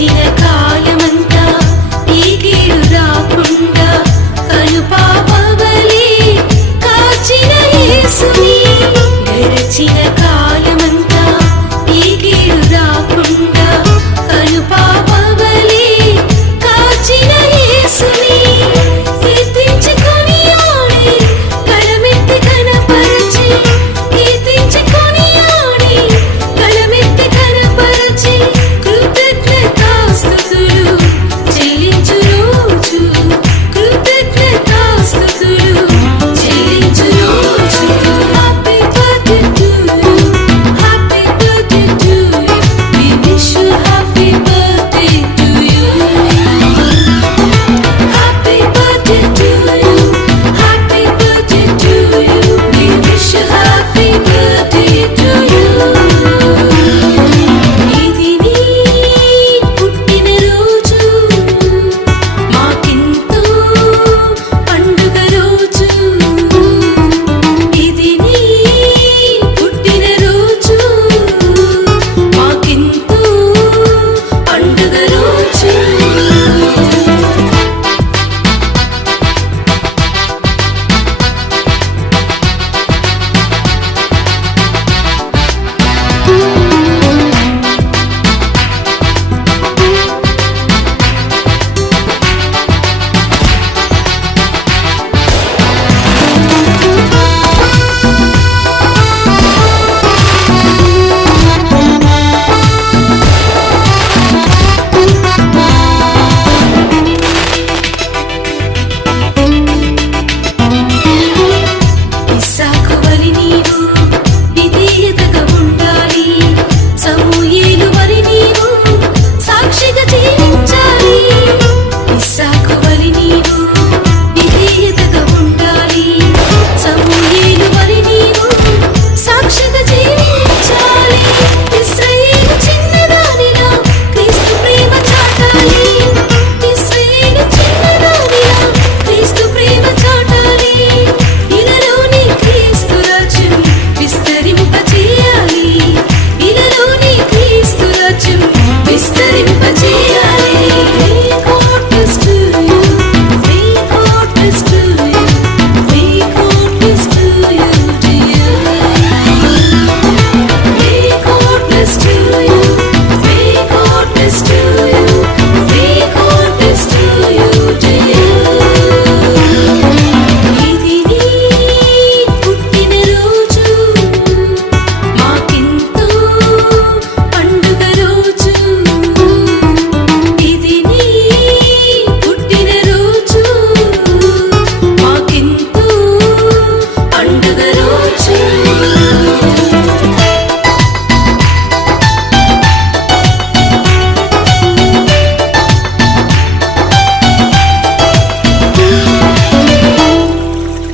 గడిచిన కాలమంతా ఈ కీడు రాకుండా కనుపాపవలే కాచిన యేసుని గడిచిన కాలమంతా ఈ కీడు రాకుండా కనుపాపవలే కాచిన యేసుని కీర్తించుకొని ఆడి కళమెత్తి కనపరచి కీర్తించుకొని ఆడి కళమెత్తి కనపరచి కృతజ్ఞతాస్తుతులు చెల్లించు రోజు కృతజ్ఞతాస్తుతులు చెల్లించు రోజు happy birthday to you happy birthday to you we wish you happy birthday to you happy birthday to you happy birthday to you we wish you happy birthday to you ఇది నీ పుట్టినరోజు మాకెంతో పండుగ రోజు ఇది నీ పుట్టినరోజు మాకెంతో పండుగ రోజు ఇస్సాకు వలె నీవు విధేయతగా ఉండాలి సమూయేలు వలె నీవు సాక్షిగా జీవించాలి ఇస్సాకు వలె నీవు విధేయతగా ఉండాలి సమూయేలు వలె నీవు సాక్షిగా జీవించాలి ఇశ్రాయేలు చిన్నదానిలా క్రీస్తు ప్రేమ చాటాలి ఇశ్రాయేలు చిన్నదానిలా క్రీస్తు ప్రేమ చాటాలి ఇలలోని క్రీస్తు రాజ్యం విస్తరింపచేయాలి ఇలలోని క్రీస్తు రాజ్యం విస్తరింప